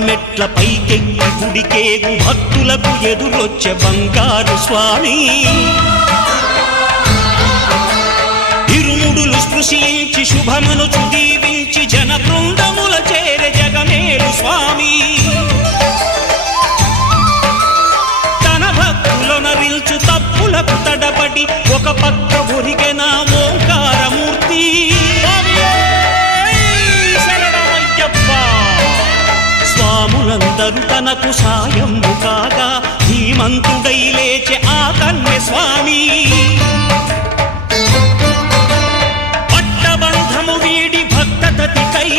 మెట్ల పైకెక్కి గుడికేగు భక్తులకు ఎదురొచ్చే బంగారు స్వామి ఇరుముడులు స్పృశించి శుభమనుచు దీవించి జన బృందముల చేరే జగమేలు స్వామి తన భక్తులనరిల్చు తప్పులకు తడబడి ఒక పక్క ఒరిగెన ఓంకారమూర్తి స్వాములందరూ తనకు సాయము కాగా ధీమంతుడై లేచే ఆ కన్య స్వామి పట్టబంధము వీడి భక్తతతికై